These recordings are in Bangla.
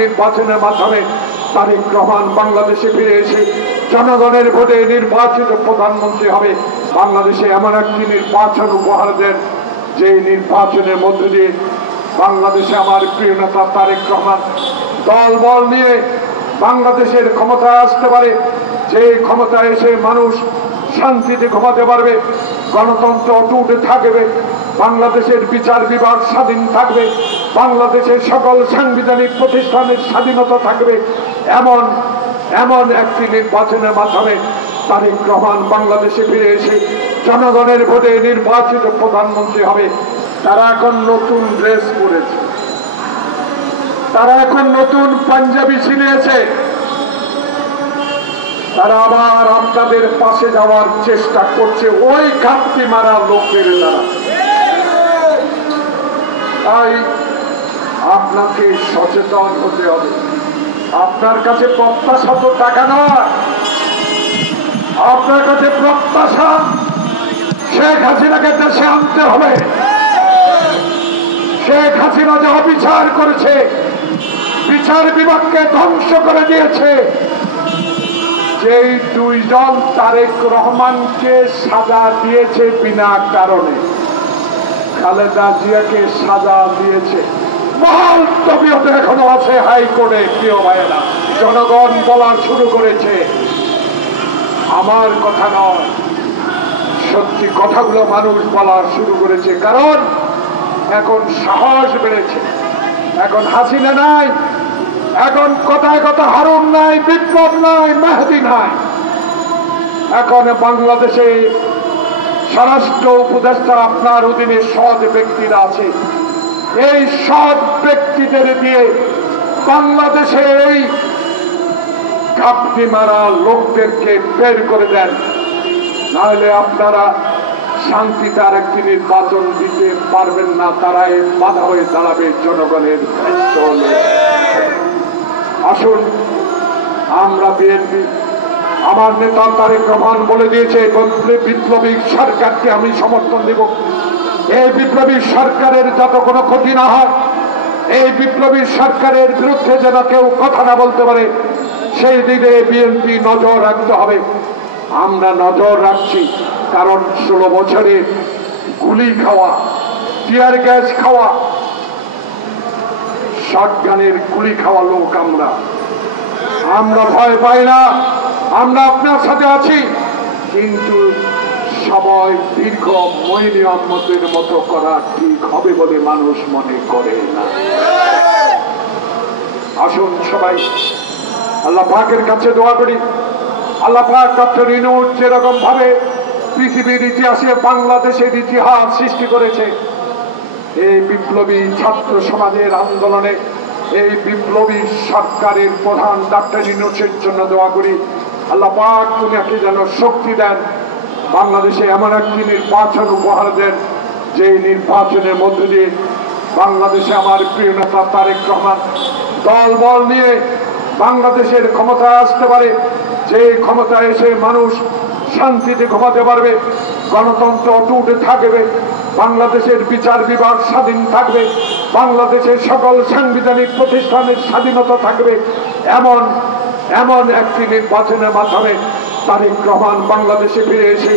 নির্বাচনের মাধ্যমে তারেক রহমান বাংলাদেশে ফিরে এসে জনগণের ভোটে নির্বাচিত প্রধানমন্ত্রী হবে। বাংলাদেশে এমন একটি নির্বাচন উপহার দেন যে নির্বাচনের মধ্য দিয়ে বাংলাদেশে আমার প্রিয় নেতা তারেক রহমান দল বল নিয়ে বাংলাদেশের ক্ষমতায় আসতে পারে, যে ক্ষমতায় এসে মানুষ শান্তিতে ঘুমাতে পারবে, গণতন্ত্র অটুট থাকবে, বাংলাদেশের বিচার বিভাগ স্বাধীন থাকবে, বাংলাদেশের সকল সাংবিধানিক প্রতিষ্ঠানের স্বাধীনতা থাকবে। এমন একটি নির্বাচনের মাধ্যমে তারেক রহমান বাংলাদেশে ফিরে এসে জনগণের ভোটে নির্বাচিত প্রধানমন্ত্রী হবে। তারা এখন নতুন ড্রেস পরেছে, তারা এখন নতুন পাঞ্জাবি ছিনিয়েছে, তারা আবার আপনাদের পাশে যাওয়ার চেষ্টা করছে ওই ঘাপটি মারা লোকের দ্বারা। তাই আপনাকে সচেতন হতে হবে। আপনার কাছে প্রত্যাশা তো টাকা নয়, আপনার কাছে প্রত্যাশা শেখ হাসিনাকে দেশে আনতে হবে। শেখ হাসিনা যে অবিচার করেছে, বিচার বিভাগকে ধ্বংস করে দিয়েছে, যেই দুইজন তারেক রহমানকে সাজা দিয়েছে বিনা কারণে, খালেদা জিয়াকে সাজা দিয়েছে, মহল তবিয়ত এখনো আছে হাইকোর্টে। প্রিয় ভাইয়েরা, জনগণ বলা শুরু করেছে, আমার কথা নয়, সত্যি কথাগুলো মানুষ বলা শুরু করেছে। কারণ এখন সাহস বেড়েছে, এখন হাসিনা নাই, এখন কথায় কথা হারুন নাই, বিপ্লব নাই, মেহেদী নাই। এখন বাংলাদেশে স্বরাষ্ট্র উপদেষ্টা আপনার অধীনে সৎ ব্যক্তিরা আছে। এই সৎ ব্যক্তিদের দিয়ে বাংলাদেশে এই ঘাপটি মারা লোকদেরকে বের করে দেন, নাহলে আপনারা শান্তিতে আরেকটি নির্বাচন দিতে পারবেন না। তারাই বাধা হয়ে দাঁড়াবে জনগণের চলে। আসুন আমরা বিএনপি, আমার নেতা তারেক রহমান বলে দিয়েছে, বিপ্লবী সরকারকে আমি সমর্থন দেব। এই বিপ্লবী সরকারের যত কোনো ক্ষতি না হয়, এই বিপ্লবী সরকারের বিরুদ্ধে যেন কেউ কথা না বলতে পারে, সেই দিকে বিএনপি নজর রাখতে হবে। আমরা নজর রাখছি, কারণ 16 বছরে গুলি খাওয়া, টিয়ার গ্যাস খাওয়া, শটগানের গুলি খাওয়া লোক আমরা ভয় পাই না। আমরা আপনার সাথে আছি, কিন্তু সময় দীর্ঘ মইনি আহমদের মতো করা ঠিক হবে বলে মানুষ মনে করে না। আসুন সবাই আল্লাহ পাকের কাছে দোয়া করি। আল্লাহ পাক ডক্টর ইউনূস যেরকম ভাবে পৃথিবীর ইতিহাসে বাংলাদেশের ইতিহাস সৃষ্টি করেছে, এই বিপ্লবী ছাত্র সমাজের আন্দোলনে এই বিপ্লবী সরকারের প্রধান ডক্টর ইউনূসের জন্য দোয়া করি। আল্লাহ পাক উনাকে যেন শক্তি দেন, বাংলাদেশে এমন একটি নির্বাচন উপহার দেন যে নির্বাচনের মধ্য দিয়ে বাংলাদেশে আমার প্রিয় নেতা তারেক রহমান দল বল নিয়ে বাংলাদেশের ক্ষমতায় আসতে পারে, যে ক্ষমতায় এসে মানুষ শান্তিতে ঘুমাতে পারবে, গণতন্ত্র অটুট থাকবে, বাংলাদেশের বিচার বিভাগ স্বাধীন থাকবে, বাংলাদেশের সকল সাংবিধানিক প্রতিষ্ঠানের স্বাধীনতা থাকবে। এমন একটি নির্বাচনের মাধ্যমে তারেক রহমান বাংলাদেশে ফিরে এসে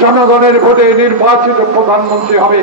জনগণের ভোটে নির্বাচিত প্রধানমন্ত্রী হবে।